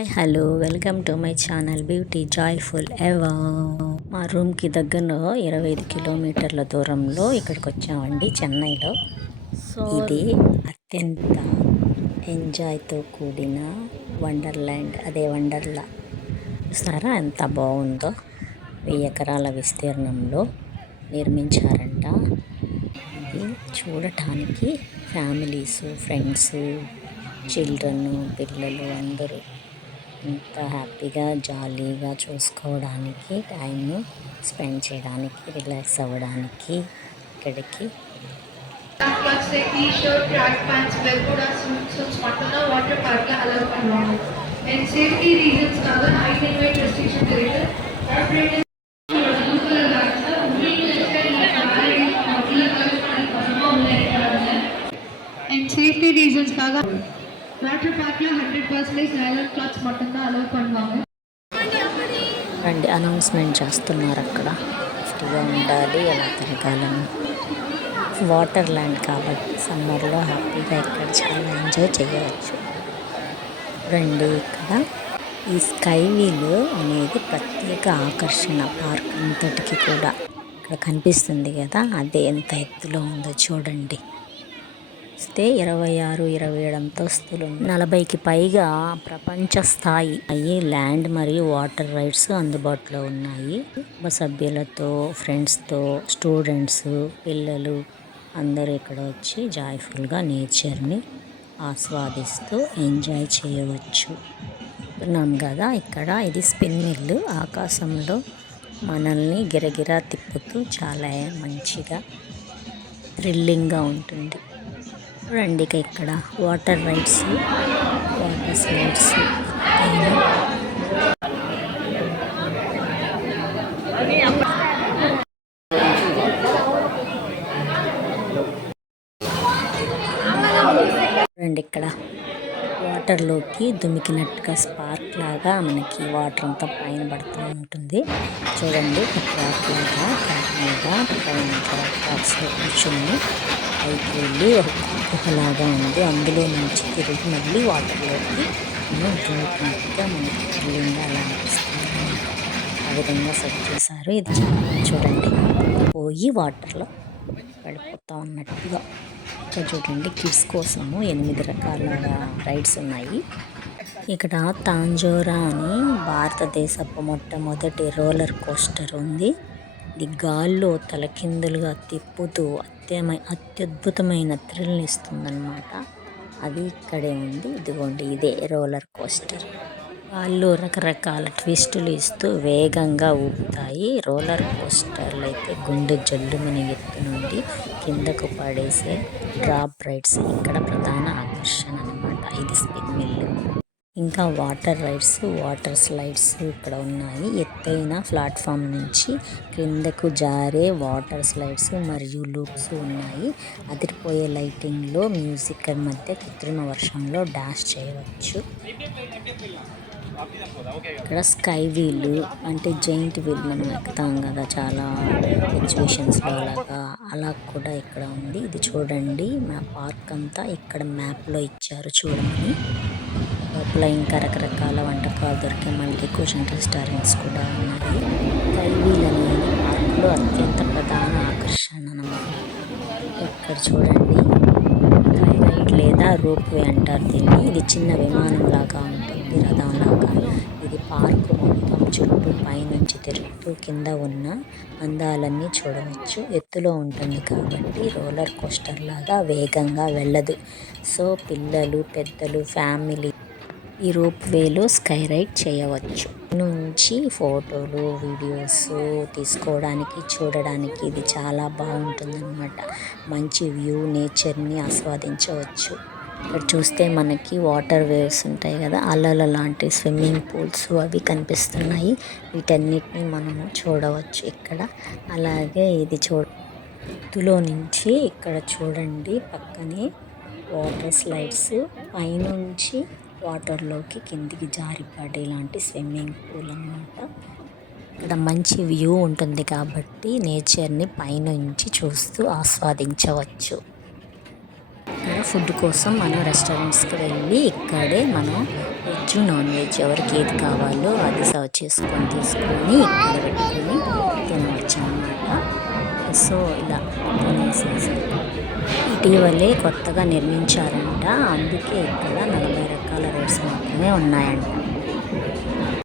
Hi hello welcome to my channel beauty joyful ever. మా రూమ్కి దగ్గరలో 25 కిలోమీటర్ల దూరంలో ఇక్కడికి వచ్చామండి, చెన్నైలో. ఇది అత్యంత ఎంజాయ్తో కూడిన వండర్ల్యాండ్, అదే వండర్లా. చూస్తారా ఎంత బాగుందో. 1000 ఎకరాల విస్తీర్ణంలో నిర్మించారంట. ఇది చూడటానికి ఫ్యామిలీస్, ఫ్రెండ్స్, చిల్డ్రన్, పిల్లలు అందరూ ఎంత హ్యాపీగా జాలీగా చూసుకోవడానికి, టైం స్పెండ్ చేయడానికి, రిలాక్స్ అవ్వడానికి ఇక్కడికి சேஃப்டி ரீசன்ஸ்க்காக வாட்டர் பார்க்ல 100% நைலான் கிளாத்ஸ் மட்டும்தான் அலோவ் பண்ணுவாங்க. రండి, అనౌన్స్మెంట్ చేస్తున్నారు అక్కడ. ఫ్రీగా ఉండాలి, ఎలా తిరగాలని. వాటర్ ల్యాండ్ కాబట్టి సమ్మర్లో హ్యాపీగా ఇక్కడ చాలా ఎంజాయ్ చేయవచ్చు. రండి, ఇక్కడ ఈ స్కై వీల్ అనేది ప్రత్యేక ఆకర్షణ పార్క్ అంతటికి కూడా. ఇక్కడ కనిపిస్తుంది కదా, అదే ఎంత ఎత్తులో ఉందో చూడండి. 26, 27 అంతస్తులు, 40కి పైగా ప్రపంచ స్థాయి ల్యాండ్ మరియు వాటర్ రైడ్స్ అందుబాటులో ఉన్నాయి. కుటుంబ సభ్యులతో, ఫ్రెండ్స్తో, స్టూడెంట్స్, పిల్లలు అందరూ ఇక్కడ వచ్చి జాయ్ఫుల్గా నేచర్ని ఆస్వాదిస్తూ ఎంజాయ్ చేయవచ్చు. ఉన్నాం కదా ఇక్కడ, ఇది స్పిన్ మిల్. ఆకాశంలో మనల్ని గిరగిరా తిప్పుతూ చాలా మంచిగా థ్రిల్లింగ్గా ఉంటుంది. చూడండి ఇక్కడ వాటర్ రైడ్స్, వాటర్ స్లైడ్స్. చూడండి ఇక్కడ వాటర్లోకి దుమికినట్టుగా స్పార్క్ లాగా మనకి వాటర్ అంతా పైన పడుతూ ఉంటుంది. చూడండి ట్రాక్ లాగా, ట్రాక్ మీద ట్రాక్స్లో కూర్చొని పైకి వెళ్ళి ఒక గుహలాగా ఉంది. అందులో నుంచి తిరిగి మళ్ళీ వాటర్లోకి మనం దూకినట్టుగా మనకి థ్రిల్లింగ్గా అలా అనిపిస్తుంది. ఆ విధంగా సెట్ చేశారు. ఇది చూడండి పోయి వాటర్లో పడిపోతూ ఉన్నట్టుగా. ఇక్కడ చూడండి కిడ్స్ కోసము 8 రకాల రైడ్స్ ఉన్నాయి. ఇక్కడ తాంజోరా అని భారతదేశపు మొట్టమొదటి రోలర్ కోస్టర్ ఉంది. ఇది గాల్లో తలకిందులుగా తిప్పుతూ అత్యద్భుతమైన థ్రిల్ని ఇస్తుందన్నమాట. అది ఇక్కడే ఉంది. ఇదిగోండి, ఇదే రోలర్ కోస్టర్. వాళ్ళు రకరకాల ట్విస్టులు ఇస్తూ వేగంగా ఊపుతాయి. రోలర్ కోస్టర్లు అయితే గుండె జల్లుమని ఎత్తు నుండి కిందకు పడేసే డ్రాప్ రైడ్స్ ఇక్కడ ప్రధాన ఆకర్షణ అన్నమాట. ఇది స్పిన్ మిల్. ఇంకా వాటర్ రైడ్స్, వాటర్ స్లైడ్స్ ఇక్కడ ఉన్నాయి. ఎత్తైన ప్లాట్ఫామ్ నుంచి క్రిందకు జారే వాటర్ స్లైడ్స్ మరియు లూప్స్ ఉన్నాయి. అదిరిపోయే లైటింగ్లో మ్యూజిక్ మధ్య కృత్రిమ వర్షంలో డాన్స్ చేయవచ్చు. ఇక్కడ స్కై వీల్ అంటే జైంట్ వీల్ మనం ఎక్కుతాం కదా చాలా ఎగ్జిబిషన్స్లో, అలా కూడా ఇక్కడ ఉంది. ఇది చూడండి, మా పార్క్ అంతా ఇక్కడ మ్యాప్లో ఇచ్చారు చూడండి. లోపల ఇంకా రకరకాల వంటకాలు దొరికే మల్టీ క్యూషన్ రెస్టారెంట్స్ కూడా ఉన్నాయి. స్కై వీల్ అనేది పార్క్లో అత్యంత ప్రధాన ఆకర్షణ అన్నమాట. ఇక్కడ చూడండి స్కై రైడ్ లేదా రోప్ వే అంటారు దీన్ని. ఇది చిన్న విమానం లాగా ఉంటుంది, రథంలాగా. ఇది పార్కు మొత్తం చుట్టూ పైనుంచి తిరుగుతూ కింద ఉన్న అందాలన్నీ చూడవచ్చు. ఎత్తులో ఉంటుంది కాబట్టి రోలర్ కోస్టర్ లాగా వేగంగా వెళ్ళదు. సో పిల్లలు, పెద్దలు, ఫ్యామిలీ ఈ రోప్ వేలో స్కై రైడ్ చేయవచ్చు. నుంచి ఫోటోలు, వీడియోస్ తీసుకోవడానికి, చూడడానికి ఇది చాలా బాగుంటుందన్నమాట. మంచి వ్యూ, నేచర్ని ఆస్వాదించవచ్చు. ఇక్కడ చూస్తే మనకి వాటర్ వేవ్స్ ఉంటాయి కదా, అలల లాంటి స్విమ్మింగ్ పూల్స్ అవి కనిపిస్తున్నాయి. వీటన్నిటిని మనము చూడవచ్చు ఇక్కడ. అలాగే ఇది ఎత్తులో నుంచి ఇక్కడ చూడండి పక్కనే వాటర్ స్లైడ్స్, పైనుంచి వాటర్లోకి కిందికి జారిపడే లాంటి స్విమ్మింగ్ పూల్ అన్నమాట. ఇక్కడ మంచి వ్యూ ఉంటుంది కాబట్టి నేచర్ని పైనుంచి చూస్తూ ఆస్వాదించవచ్చు. ఇక్కడ ఫుడ్ కోసం మనం రెస్టారెంట్స్కి వెళ్ళి ఇక్కడే మనం వెజ్ నాన్ వెజ్ ఎవరికి ఏది కావాలో అది సర్వ్ చేసుకొని తీసుకొని ఇక్కడ పెట్టుకొని తినవచ్చు అన్నమాట. సో ఇలా తినేసేసి ఇటీవలే కొత్తగా నిర్మించారంట, అందుకే ఇక్కడ 40 రకాల రైడ్స్ మాత్రమే ఉన్నాయంట.